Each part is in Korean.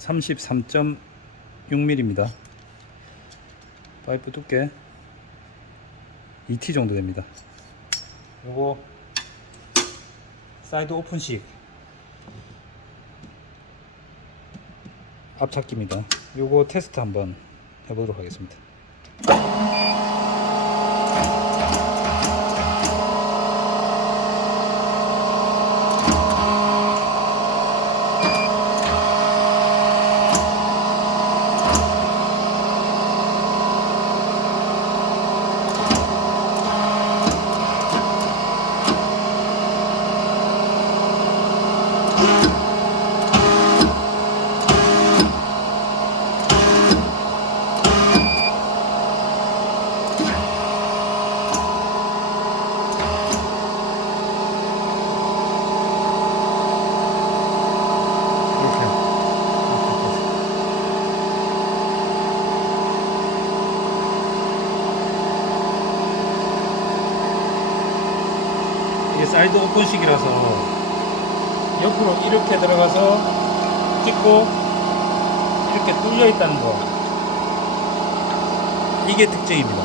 33.6mm입니다. 파이프 두께 2T 정도 됩니다. 요거 사이드 오픈식 앞찾기입니다. 요거 테스트 한번 해보도록 하겠습니다. 이게 사이드 오픈식이라서 옆으로 이렇게 들어가서 찍고 이렇게 뚫려 있다는 거, 이게 특징입니다.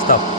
스탑.